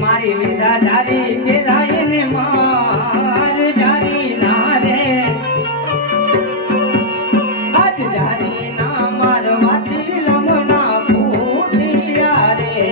મારી લીધા જારી કે રાયને માર જારી ના રે આજ જારી ના મારવાથી લમણા ફૂટિયા રે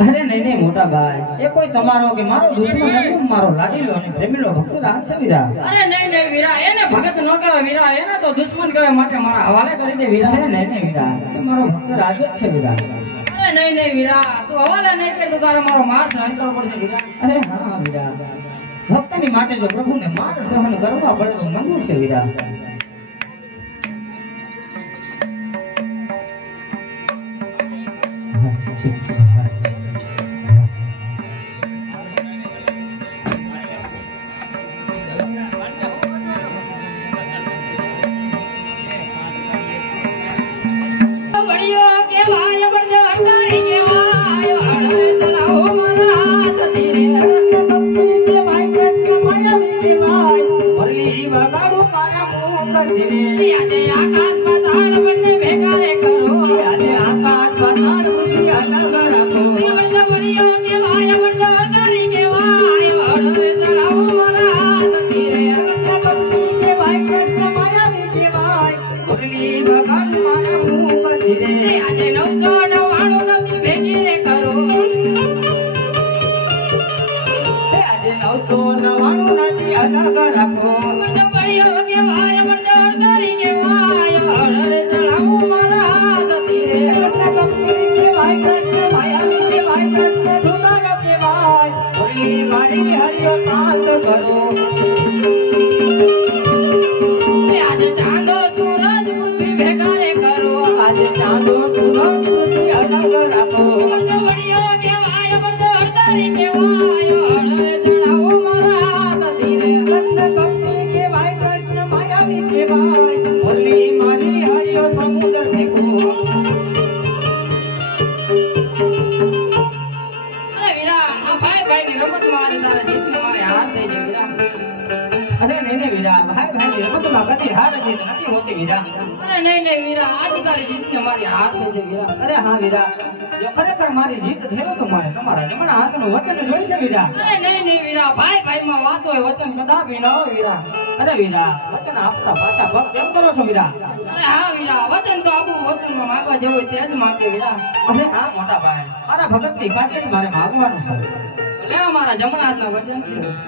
અરે નહીં મોટા ભાઈ એ કોઈ તમારો કે મારો દુશ્મન નથી મારો લાડીલો અને પ્રેમીલો ભક્ત રાજ છે વીરા અરે નહીં વીરા એને ભગત ન કહેવાય વીરા એને તો દુશ્મન કહેવાય માટે મારા હવાલે કરી દે વીરા અરે નહીં વીરા એ મારો ભક્ત રાજ જ છે વીરા અરે નહીં વીરા તું હવાલે નહીં કરી તો તારે મારો માર સહન કરવો પડશે વીરા અરે હા વીરા ભક્તની માટે જો પ્રભુને માર સહન કરવા પડે તો મંજૂર છે વીરા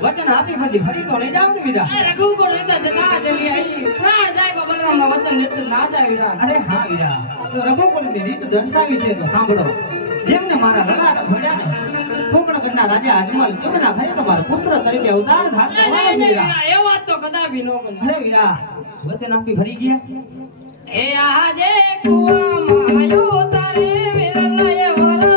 વચન આપી પછી ફરી તો નહીં જાવ ને વીરા રઘુકુળ લેતા જતા જલી આઈ પ્રાણ જાય તો બલરામના વચન નિશ્ચિત ના જાય વીરા અરે હા વીરા તો રઘુકુળની રીત દર્શાવી છે તો સાંભળો જેમને મારા લલાટ ભોળ્યા ને કોકણગઢના રાજા અજમલ તેમના ઘરે તમારો પુત્ર તરીકે અવતાર ધારણ વીરા એ વાત તો કદાપી ન બને અરે વીરા વચન આપી ફરી ગયા એ આજે કુવામાં આયો તારે વિરલય વરદ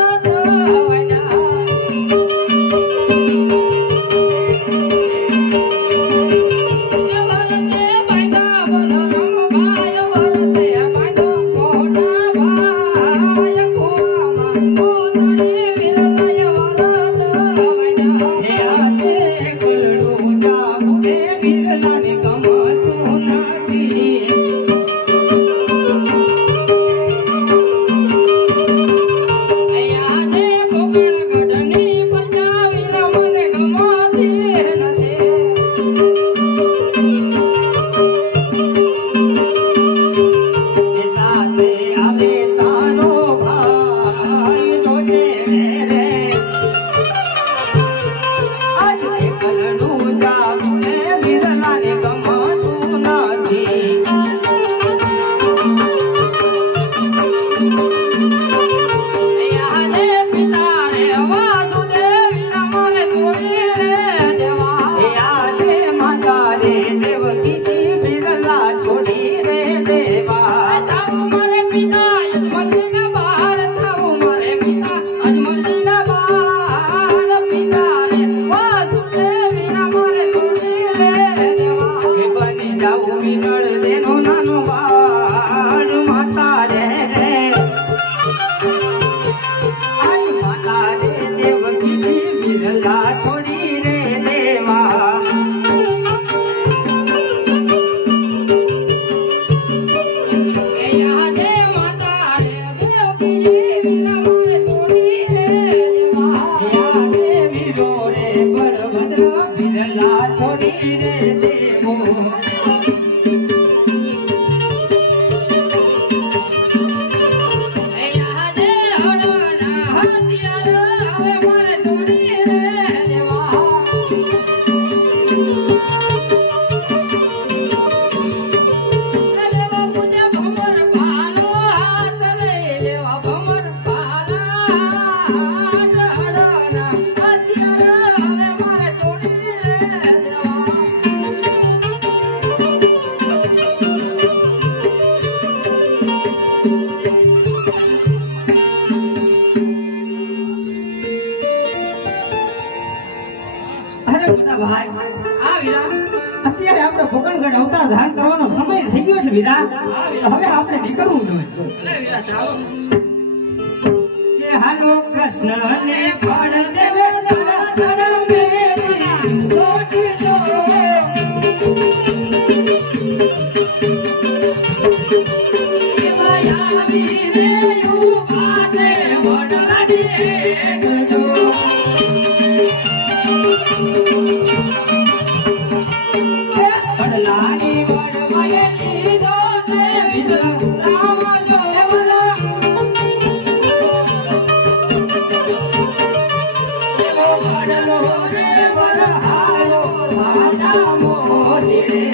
બિરલા છોડી રે દેવા અત્યારે આપણે ભોકણગઢ અવતાર ધારણ કરવાનો સમય થઈ ગયો છે વીરા. હવે આપણે નીકળવું જોઈએ. કે હાલો કૃષ્ણને ફળ દેવે ધરા ધરા મેરી છોટી છો એ માયા વીરે યુ પાસે વડલાડી ગજો લાડી વડવાયેલી દોસે વિદરામા જોવલા એવો વડલો રે વરહાલો સાજા મોતી